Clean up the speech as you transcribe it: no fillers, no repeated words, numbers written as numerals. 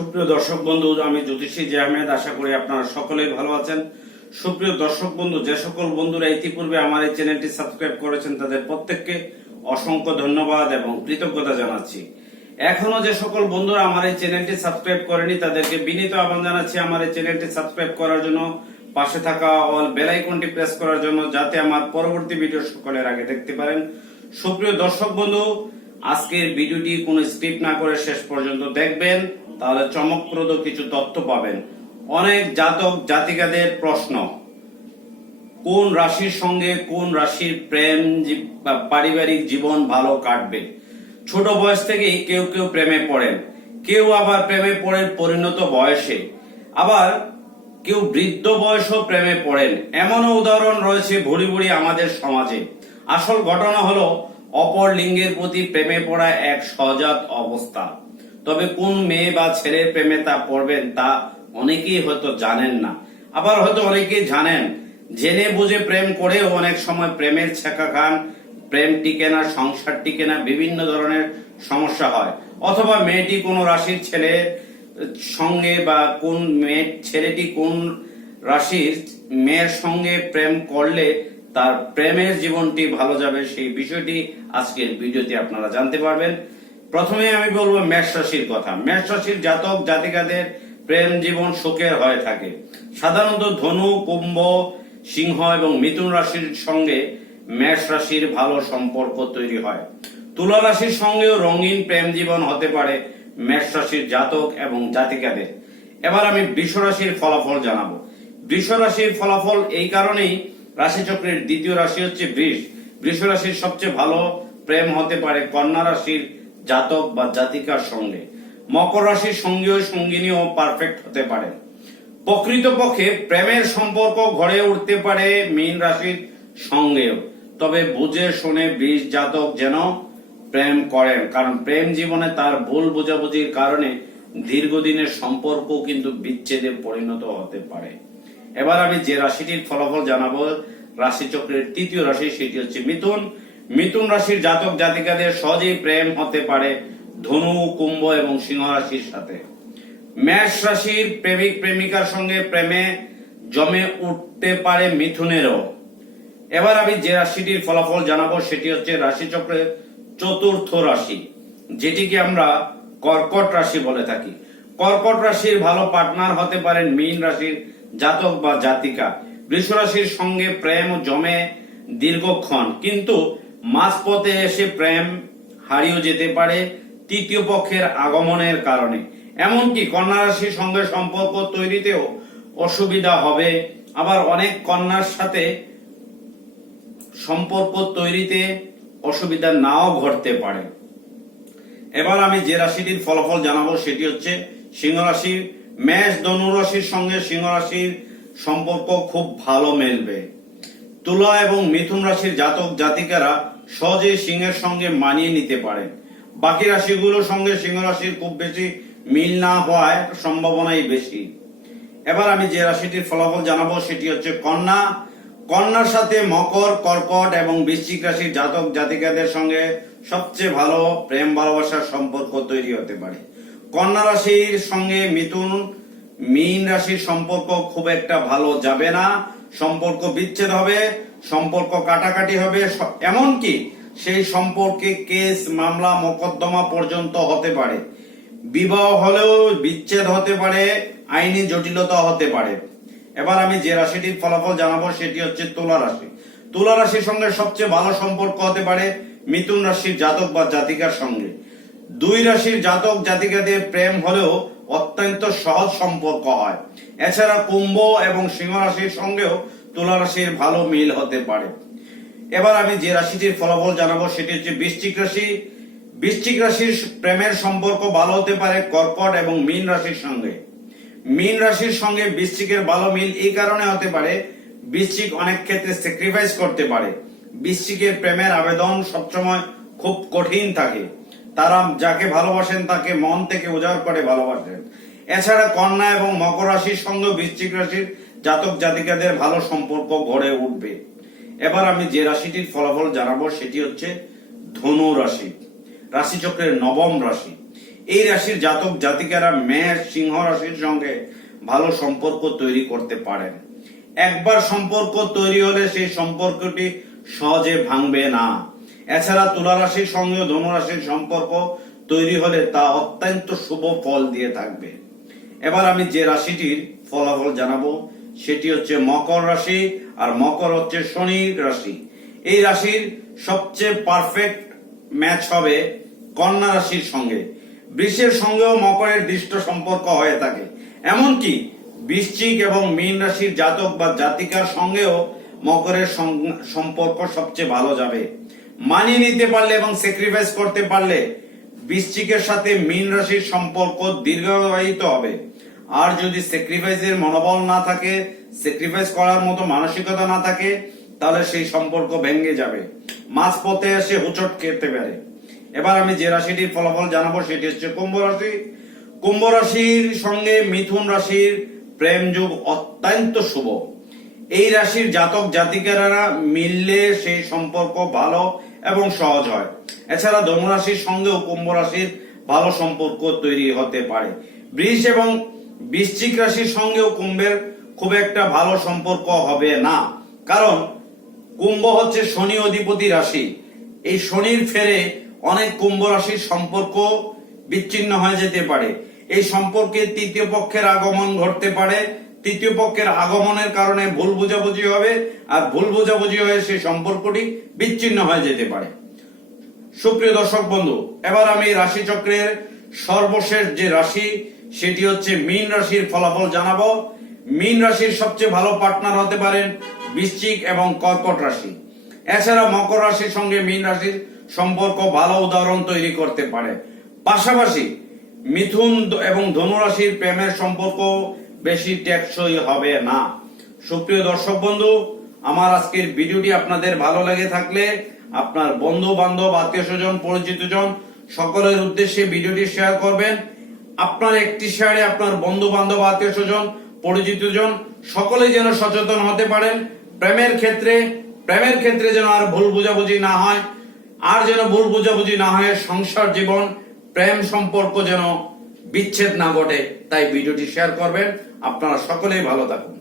সুপ্রিয় দর্শক বন্ধু, আমি জ্যোতিষী জে আহমেদ। আশা করি আপনারা সকলেই ভালো আছেন। সুপ্রিয় দর্শক বন্ধু, যে সকল বন্ধুরা ইতিপূর্বে আমার এই চ্যানেলটি সাবস্ক্রাইব করেছেন তাদের প্রত্যেককে অসংখ্য ধন্যবাদ এবং কৃতজ্ঞতা জানাচ্ছি। এখনো যে সকল বন্ধুরা আমার এই চ্যানেলটি সাবস্ক্রাইব করেনি তাদেরকে বিনীত আহ্বান জানাচ্ছি আমার এই চ্যানেলটি সাবস্ক্রাইব করার জন্য, পাশে থাকা অল বেল আইকনটি প্রেস করার জন্য, যাতে আমার পরবর্তী ভিডিও সকলের আগে দেখতে পারেন। সুপ্রিয় দর্শক বন্ধু, আজকের ভিডিওটি কোনো স্ক্রিপ্ট না করে শেষ পর্যন্ত দেখবেন, তাহলে চমকপ্রদ কিছু তথ্য পাবেন। অনেক জাতক জাতিকাদের প্রশ্ন, কোন রাশির সঙ্গে কোন রাশির প্রেম বা পারিবারিক জীবন ভালো কাটবে। ছোট বয়স থেকেই কেউ কেউ প্রেমে পড়েন, কেউ আবার প্রেমে পড়েন পরিণত বয়সে, আবার কেউ বৃদ্ধ বয়সেও প্রেমে পড়েন। এমনও উদাহরণ রয়েছে ভুড়ি ভুড়ি আমাদের সমাজে। আসল ঘটনা হলো অপর লিঙ্গের প্রতি প্রেমে পড়া এক সহজাত অবস্থা। তবে কোন মেয়ে বা ছেলের প্রেমে তা পড়বেন তা অনেকেই হয়তো জানেন না, আবার হয়তো অনেকেই জানেন। জেনে বুঝে প্রেম করেও অনেক সময় প্রেমের ছেঁকা খান, প্রেম টিকে না, সংসার টিকে না, বিভিন্ন ধরনের সমস্যা হয়। অথবা মেয়েটি কোন রাশির ছেলের সঙ্গে বা কোন ছেলেটি কোন রাশির মেয়ের সঙ্গে প্রেম করলে তার প্রেমের জীবনটি ভালো যাবে, সেই বিষয়টি আজকের ভিডিওতে আপনারা জানতে পারবেন। প্রথমে আমি বলবো মেষ রাশির কথা। মেষ রাশির জাতক জাতিকাদের প্রেম জীবন সুখের হয়ে থাকে। সাধারণত ধনু, কুম্ভ, সিংহ এবং মিথুন রাশির সঙ্গে মেষ রাশির ভালো সম্পর্ক তৈরি হয়। তুলা রাশির সঙ্গেও রঙিন প্রেম জীবন হতে পারে মেষ রাশির জাতক এবং জাতিকাদের। এবার আমি বৃষ রাশির ফলাফল জানাবো। বৃষ রাশির ফলাফল এই কারণেই, রাশিচক্রের দ্বিতীয় রাশি হচ্ছে বৃষ। বৃষ রাশির সবচেয়ে ভালো প্রেম হতে পারে কন্যা রাশির জাতক বা জাতিকার সঙ্গে। মকর রাশির সঙ্গীও সঙ্গিনীও পারফেক্ট হতে পারে। প্রকৃতপক্ষে প্রেমের সম্পর্ক গড়ে উঠতে পারে মীন রাশির সঙ্গেও, তবে বুঝে শুনে বৃষ জাতক যেন প্রেম করেন, কারণ প্রেম জীবনে তার ভুল বোঝাবুঝির কারণে দীর্ঘদিনের সম্পর্ক কিন্তু বিচ্ছেদে পরিণত হতে পারে। এবার আমি যে রাশিটির ফলাফল জানাবো, রাশিচক্রের তৃতীয় রাশি, সেটি হচ্ছে মিথুন। মিথুন রাশির জাতক জাতিকাদের সহজেই প্রেম হতে পারে ধনু, কুম্ভ এবং সিংহ রাশির সাথে। মেষ রাশির প্রেমিক প্রেমিকার সঙ্গে প্রেমে জমে উঠতে পারে মিথুনেরও। এবার আমি যে রাশিটির ফলাফল জানাবো, সেটি হচ্ছে রাশিচক্রের চতুর্থ রাশি, যেটিকে আমরা কর্কট রাশি বলে থাকি। কর্কট রাশির ভালো পার্টনার হতে পারেন মীন রাশির জাতক বা জাতিকা। বৃষ রাশির সঙ্গে প্রেম জমে দীর্ঘক্ষণ, কিন্তু মাঝপথে এসে প্রেম হারিয়ে যেতে পারে তৃতীয় পক্ষের আগমনের কারণে। এমনকি কন্যা রাশির সঙ্গে সম্পর্ক তৈরিতেও অসুবিধা হবে। আবার অনেক কন্যার সাথে সম্পর্ক তৈরিতে অসুবিধা নাও ঘটতে পারে। এবার আমি যে রাশিটির ফলাফল জানাবো, সেটি হচ্ছে সিংহ রাশি। মেষ ধনু রাশির সঙ্গে সিংহ রাশির সম্পর্ক খুব ভালো মেলবে। তুলা এবং মিথুন রাশির জাতক জাতিকারা সহজেই সিংহের সঙ্গে মানিয়ে নিতে পারে। বাকি রাশিগুলোর সঙ্গে সিংহ রাশির খুব বেশি মিল না হওয়ার সম্ভাবনাই বেশি। এবার আমি যে রাশিটির ফলাফল জানাবো, সেটি হচ্ছে কন্যা। কন্যার সাথে মকর, কর্কট এবং বৃশ্চিক রাশির জাতক জাতিকাদের সঙ্গে সবচেয়ে ভালো প্রেম ভালোবাসার সম্পর্ক তৈরি হতে পারে। কন্যা রাশির সঙ্গে মিথুন, মীন রাশির সম্পর্ক খুব একটা ভালো যাবে না। সম্পর্ক বিচ্ছেদ হবে, সম্পর্ক কাটাকাটি হবে, এমনকি সেই সম্পর্কে কেস, মামলা, মোকদ্দমা পর্যন্ত হতে পারে। বিবাহ হলেও বিচ্ছেদ হতে পারে, আইনি জটিলতা হতে পারে। এবার আমি যে রাশিটির ফলাফল জানাবো, সেটি হচ্ছে তুলা রাশি। তুলা রাশির সঙ্গে সবচেয়ে ভালো সম্পর্ক হতে পারে মিথুন রাশির জাতক বা জাতিকার সঙ্গে। দুই রাশির জাতক জাতিকাদের প্রেম হলেও অত্যন্ত সহজ সম্পর্ক হয়। এছাড়া কুম্ভ এবং সিংহ রাশির সঙ্গেও তুলা রাশির ভালো মিল হতে পারে। এবার আমি যে রাশিটির ফলাফল জানাবো, সেটি হচ্ছে বৃশ্চিক রাশি। বৃশ্চিক রাশির প্রেমের সম্পর্ক ভালো হতে পারে কর্কট এবং মীন রাশির সঙ্গে। মীন রাশির সঙ্গে বৃশ্চিকের ভালো মিল এই কারণে হতে পারে, বৃশ্চিক অনেক ক্ষেত্রে স্যাক্রিফাইস করতে পারে। বৃশ্চিকের প্রেমের আবেদন সবসময় খুব কঠিন থাকে। তারা যাকে ভালোবাসেন তাকে মন থেকে উজাড় করে ভালোবাসেন। এছাড়া কন্যা এবং মকর রাশির সঙ্গে বৃশ্চিক রাশির জাতক জাতিকাদের ভালো সম্পর্ক গড়ে উঠবে। এবার আমি যে রাশিটির ফলাফল জানাবো, সেটি হচ্ছে ধনু রাশি, রাশিচক্রের নবম রাশি। এই রাশির জাতক জাতিকারা মেষ সিংহ রাশির সঙ্গে ভালো সম্পর্ক তৈরি করতে পারেন। একবার সম্পর্ক তৈরি হলে সেই সম্পর্কটি সহজে ভাঙবে না। এছাড়া তুলা রাশির সঙ্গে ধনু রাশির সম্পর্ক তৈরি হলে তা অত্যন্ত শুভ ফল দিয়ে থাকবে। এবার আমি যে রাশিটির ফলাফল জানাবো সেটি হচ্ছে মকর রাশি, আর মকর হচ্ছে শনির রাশি। এই রাশির সবচেয়ে পারফেক্ট ম্যাচ হবে কন্যা রাশির সঙ্গে। বৃষের সঙ্গেও মকরের দৃষ্ট সম্পর্ক হয়ে থাকে। এমনকি বৃশ্চিক এবং মীন রাশির জাতক বা জাতিকার সঙ্গেও মকরের সম্পর্ক সবচেয়ে ভালো যাবে। মানিয়ে নিতে পারলে এবং স্যাক্রিফাইস করতে পারলে বৃশ্চিকের সাথে মীন রাশির সম্পর্ক দীর্ঘায়িত হবে। আর যদি স্যাক্রিফাইসের মনোবল না থাকে, স্যাক্রিফাইস করার মতো মানসিকতা না থাকে, তাহলে সেই সম্পর্ক ভেঙে যাবে, মাঝপথে এসে হুচট খেতে পারে। এবার আমি যে রাশিটির ফলাফল জানাবো সেটি হচ্ছে কুম্ভ রাশি। কুম্ভ রাশির সঙ্গে মিথুন রাশির প্রেম যোগ অত্যন্ত শুভ। এই রাশির জাতক জাতিকারা মিললে সেই সম্পর্ক ভালো এবং সহজ হয়। এছাড়া ধনু রাশির সঙ্গেও কুম্ভ রাশির ভালো সম্পর্ক তৈরি হতে পারে। বৃষ এবং বৃশ্চিক রাশির সঙ্গেও কুম্ভের খুব একটা ভালো সম্পর্ক হবে না, কারণ কুম্ভ হচ্ছে শনি অধিপতি রাশি। এই শনির ফেরে অনেক কুম্ভ রাশির সম্পর্ক বিচ্ছিন্ন হয়ে যেতে পারে। এই সম্পর্কে তৃতীয় পক্ষের আগমন ঘটতে পারে। তৃতীয় পক্ষের আগমনের কারণে ভুল বোঝাবুঝি হবে, আর ভুল বোঝাবুঝি হয়ে সেই সম্পর্কটি বিচ্ছিন্ন হয়ে যেতে পারে। সুপ্রিয় দর্শক বন্ধু, এবার আমি রাশি চক্রের সর্বশেষ যে রাশি সেটি হচ্ছে মীন রাশির ফলাফল জানাবো। মীন রাশির সবচেয়ে ভালো পার্টনার হতে পারেন বৃশ্চিক এবং কর্কট রাশি। এছাড়া মকর রাশির সঙ্গে মীন রাশির সম্পর্ক ভালো উদাহরণ তৈরি করতে পারে। পাশাপাশি মিথুন এবং ধনু রাশির প্রেমের সম্পর্ক বেশি টেকসই হবে না। সুপ্রিয় দর্শক বন্ধু, আমার আজকের ভিডিওটি আপনাদের ভালো লেগে থাকলে আপনার বন্ধু বান্ধব, আত্মীয় স্বজন, পরিচিত জন সকলের উদ্দেশ্যে ভিডিওটি শেয়ার করবেন। আপনার একটি শেয়ারে আপনার বন্ধু বান্ধব, আত্মীয় স্বজন, পরিচিত জন সকলেই যেন সচেতন হতে পারেন। প্রেমের ক্ষেত্রে যেন আর ভুল বোঝাবুঝি না হয়, আর যেন ভুল বোঝাবুঝি না হয় সংসার জীবন, প্রেম সম্পর্ক যেন বিচ্ছেদ না ঘটে। তাই ভিডিওটি শেয়ার করবেন। আপনারা সকলেই ভালো থাকুন।